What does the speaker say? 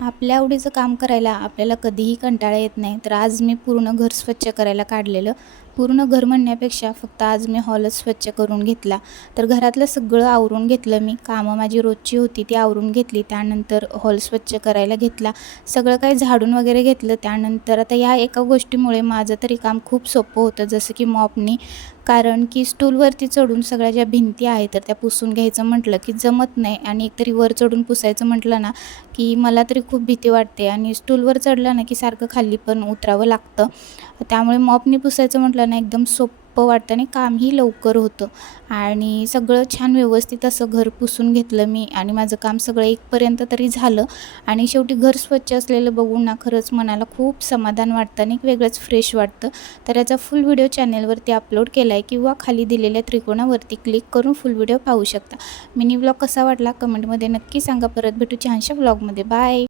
आपल्या आवडीचं काम करायला आपल्याला कधीही कंटाळा येत नाही. तर आज मी पूर्ण घर स्वच्छ करायला काढलेलं. पूर्ण घर म्हणण्यापेक्षा फक्त आज मी हॉलच स्वच्छ करून घेतला. तर घरातलं सगळं आवरून घेतलं मी. कामं माझी रोजची होती ती आवरून घेतली. त्यानंतर हॉल स्वच्छ करायला घेतला. सगळं काही झाडून वगैरे घेतलं. त्यानंतर आता या एका गोष्टीमुळे माझं तरी काम खूप सोपं होतं, जसं की मॉपनी. कारण की स्टूलवरती चढून सगळ्या ज्या भिंती आहेत तर त्या पुसून घ्यायचं म्हटलं की जमत नाही. आणि एकतरी वर चढून पुसायचं म्हटलं ना की मला तरी खूप भीती वाटते. आणि स्टूलवर चढलं ना की सारखं खाली पण उतरावं लागतं. त्यामुळे मॉपनी पुसायचं म्हटलं ना एकदम सोपं वाटतं आणि कामही लवकर होतं. आणि सगळं छान व्यवस्थित असं घर पुसून घेतलं मी आणि माझं काम सगळं एकपर्यंत तरी झालं. आणि शेवटी घर स्वच्छ असलेलं बघून ना खरंच मनाला खूप समाधान वाटतं आणि एक वेगळंच फ्रेश वाटतं. तर याचा फुल व्हिडिओ चॅनलवरती अपलोड केला आहे किंवा खाली दिलेल्या त्रिकोणावरती क्लिक करून फुल व्हिडिओ पाहू शकता. मिनी व्लॉग कसा वाटला कमेंटमध्ये नक्की सांगा. परत भेटू छानशा व्लॉगमध्ये. बाय.